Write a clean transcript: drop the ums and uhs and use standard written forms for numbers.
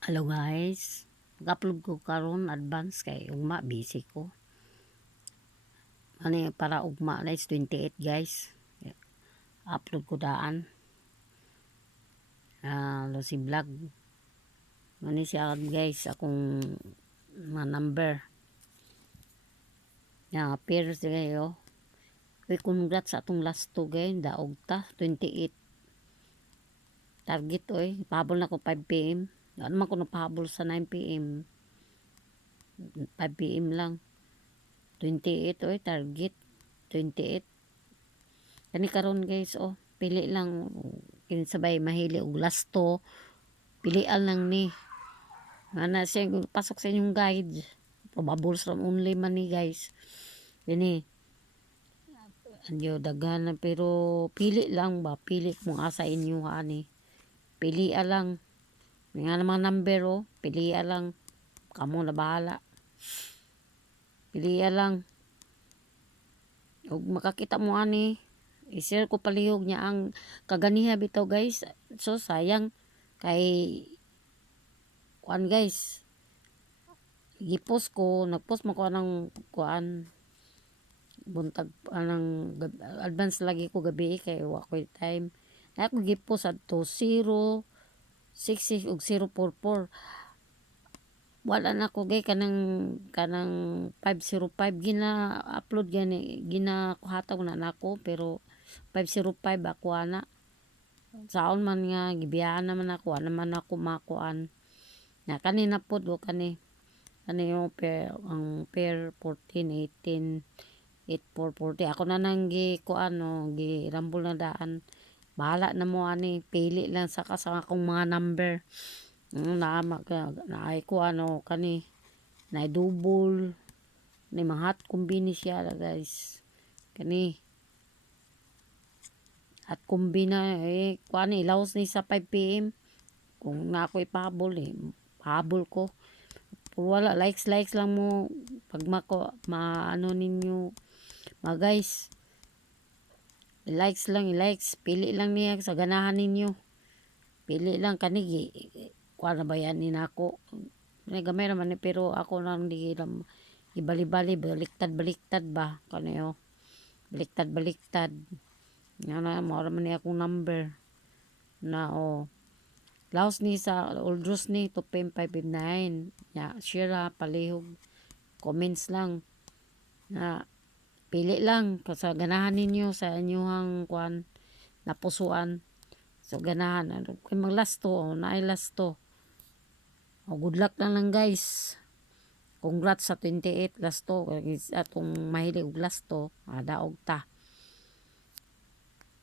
Hello guys, mag-upload ko karon advance kay ugma busy ko. Ani para ugma na is 28 guys. Upload ko daan. Lucy vlog. Ani siya guys akong mga number. Appear siya kayo. Uy, congrats sa atong last 2 guys, daog ta 28. Target oy, pahabol na ko 5 PM. Ano man ko napahabol sa 9 PM. 5 PM lang. 28 oy, target 28. Kani karon guys, pili lang kinsabay mahili og lasto. Pilian lang ni. Ana siya pasok sa inyong guide. Probables from only man ni guys. Dini. Anyo daghan pero pili lang ba, pili kung asa inyo ani. Pili lang. Nga namang number pili lang. Kamo na bahala. Pili lang. Ug makakita mo ani, i-share ko palihog niya ang kaganiha bitaw guys. So sayang kay kuan guys. Gipost ko, nagpost mo ko ng kuan buntag anang advance lagi ko gabi kay wa ko time. Ako gipost adto 066 ug 044. Wala na ko gay kanang 505 gina-upload gani ginakuhataw na nako pero 505 ako ana. Saon man nga gibiyaan naman ako naman ako makuan. Na kanina pod ko kani yung ang pair 14 18 8440 ako na nang gi kuan gi rambol na daan. Bahala na mo ani pili lang sa akong mga number. Naama ka naay ko kani na double ni mahat kumbini siya guys kani at kumbina kuan ilaws ni sa 5 PM kung na ako ipahabol pahabol ko pero wala likes lang mo pag maano ninyo mga guys likes pili lang niya sa ganahan ninyo pili lang kani kuan na ba yan ni nako gamay naman ni pero ako lang di lang ibali-bali baliktad ba kani baliktad nga na mao man ni akong number na laos ni sa oldros ni 2.559 ya share palihog comments lang na pili lang sa ganahan ninyo sa inyong kuan napusuan so ganahan kay maglasto naay lasto good luck lang guys. Congrats sa 28 lasto atong mahilig og lasto daog ta.